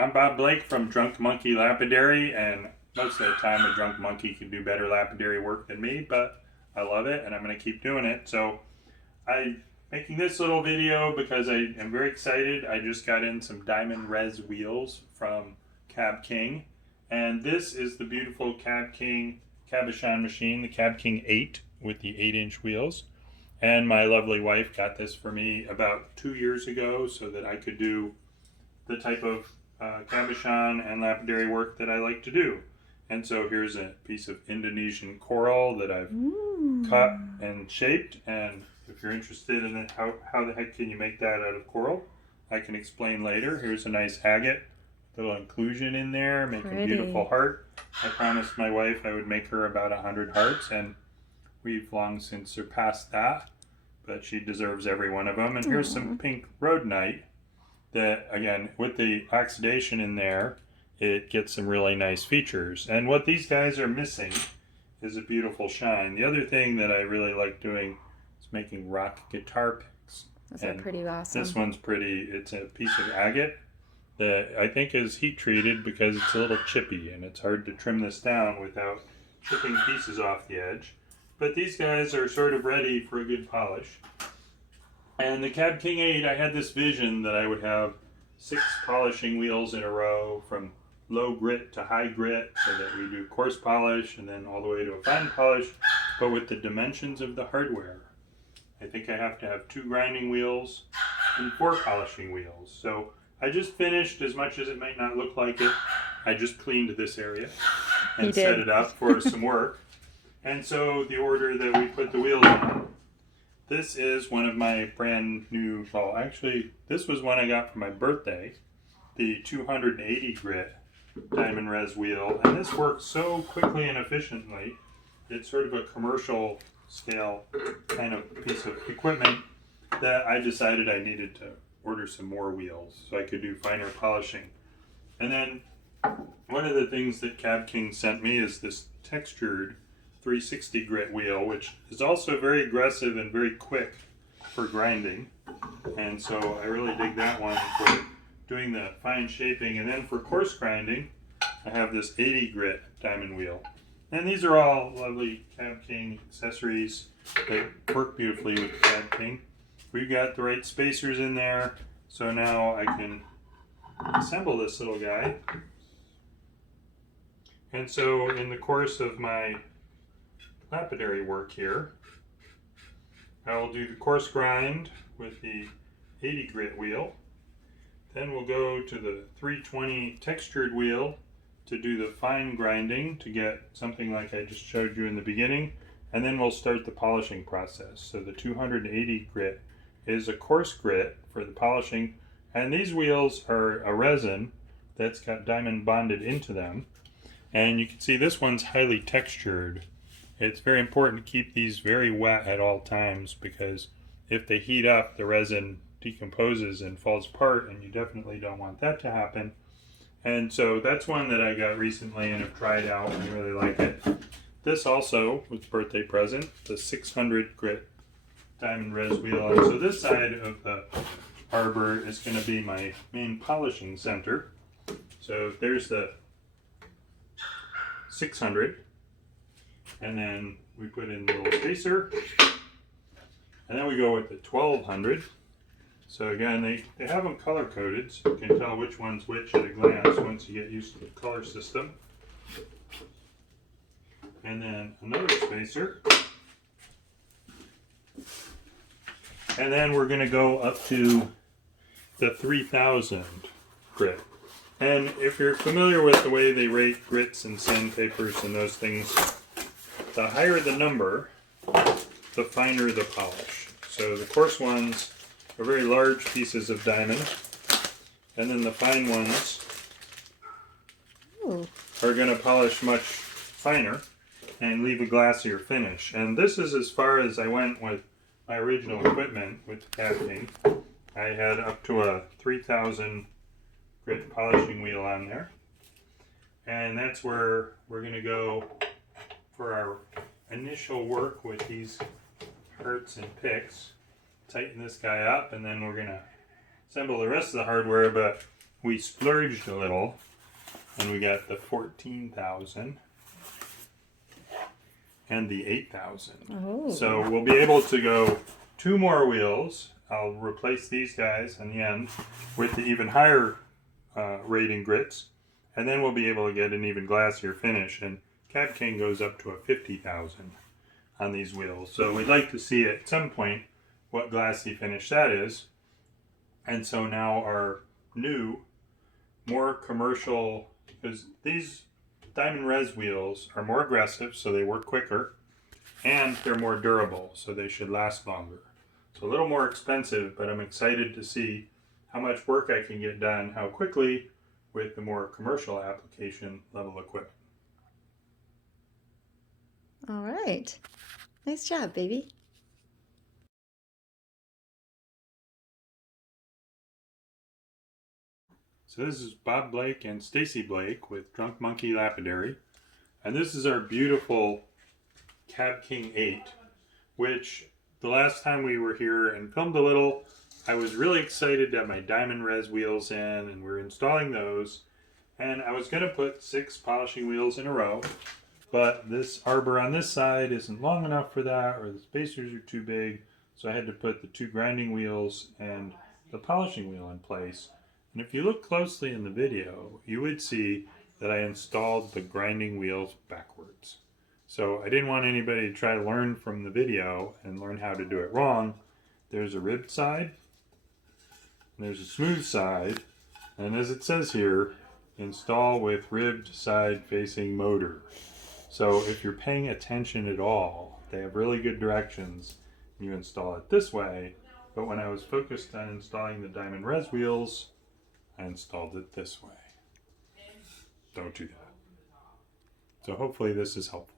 I'm Bob Blake from Drunkmonkeylapidary, and most of the time a drunk monkey can do better lapidary work than me, but I love it and I'm going to keep doing it. So I'm making this little video because I am very excited. I just got in some Diamond Rez wheels from CabKing, and this is the beautiful CabKing cabochon machine, the CabKing 8 with the 8-inch wheels. And my lovely wife got this for me about 2 years ago so that I could do the type of cabochon and lapidary work that I like to do. And so here's a piece of Indonesian coral that I've cut and shaped. And if you're interested in it, how the heck can you make that out of coral, I can explain later. Here's a nice agate, little inclusion in there, make a beautiful heart. I promised my wife I would make her about 100 hearts, and we've long since surpassed that, but she deserves every one of them. And here's some pink rhodonite that, again, with the oxidation in there, it gets some really nice features. And what these guys are missing is a beautiful shine. The other thing that I really like doing is making rock guitar picks. Those are pretty awesome. This one's pretty. It's a piece of agate that I think is heat treated because it's a little chippy, and it's hard to trim this down without chipping pieces off the edge. But these guys are sort of ready for a good polish. And the CabKing 8, I had this vision that I would have 6 polishing wheels in a row from low grit to high grit, so that we do coarse polish and then all the way to a fine polish, but with the dimensions of the hardware. I think I have to have 2 grinding wheels and 4 polishing wheels. So I just finished, as much as it might not look like it, I just cleaned this area and set it up for some work. And so the order that we put the wheels in, this is one of my brand new, well actually this was one I got for my birthday, the 280 grit Diamond Rez wheel. And this works so quickly and efficiently. It's sort of a commercial scale kind of piece of equipment that I decided I needed to order some more wheels so I could do finer polishing. And then one of the things that CabKing sent me is this textured 360 grit wheel, which is also very aggressive and very quick for grinding. And so I really dig that one for doing the fine shaping. And then for coarse grinding, I have this 80 grit diamond wheel. And these are all lovely CabKing accessories that work beautifully with CabKing. We've got the right spacers in there, so now I can assemble this little guy. And so in the course of my lapidary work here, I will do the coarse grind with the 80 grit wheel. Then we'll go to the 320 textured wheel to do the fine grinding to get something like I just showed you in the beginning. And then we'll start the polishing process. So the 280 grit is a coarse grit for the polishing. And these wheels are a resin that's got diamond bonded into them. And you can see this one's highly textured. It's very important to keep these very wet at all times, because if they heat up, the resin decomposes and falls apart, and you definitely don't want that to happen. And so that's one that I got recently and have tried out and really like it. This also was a birthday present, the 600 grit Diamond Rez wheel. And so this side of the arbor is going to be my main polishing center. So there's the 600. And then we put in the little spacer, and then we go with the 1200. So again, they have them color coded, so you can tell which one's which at a glance once you get used to the color system. And then another spacer. And then we're going to go up to the 3000 grit. And if you're familiar with the way they rate grits and sandpapers and those things, the higher the number, the finer the polish. So the coarse ones are very large pieces of diamond, and then the fine ones are going to polish much finer and leave a glassier finish. And this is as far as I went with my original equipment with CabKing. I had up to a 3000 grit polishing wheel on there, and that's where we're going to go for our initial work with these hearts and picks. Tighten this guy up, and then we're going to assemble the rest of the hardware. But we splurged a little and we got the 14,000 and the 8,000. Oh. So we'll be able to go 2 more wheels. I'll replace these guys in the end with the even higher rating grits, and then we'll be able to get an even glassier finish. And CabKing goes up to a 50,000 on these wheels. So we'd like to see at some point what glassy finish that is. And so now our new, more commercial, because these Diamond Rez wheels are more aggressive, so they work quicker, and they're more durable, so they should last longer. So a little more expensive, but I'm excited to see how much work I can get done, how quickly, with the more commercial application level equipment. All right. Nice job, baby. So this is Bob Blake and Stacy Blake with Drunkmonkeylapidary, and this is our beautiful CabKing 8, which the last time we were here and filmed a little, I was really excited to have my Diamond Rez wheels in, and we're installing those. And I was going to put 6 polishing wheels in a row, but this arbor on this side isn't long enough for that, or the spacers are too big, so I had to put the 2 grinding wheels and the polishing wheel in place. And if you look closely in the video, you would see that I installed the grinding wheels backwards. So I didn't want anybody to try to learn from the video and learn how to do it wrong. There's a ribbed side, and there's a smooth side, and as it says here, install with ribbed side facing motor. So if you're paying attention at all, they have really good directions. You install it this way, but when I was focused on installing the Diamond Rez wheels, I installed it this way. Don't do that. So hopefully this is helpful.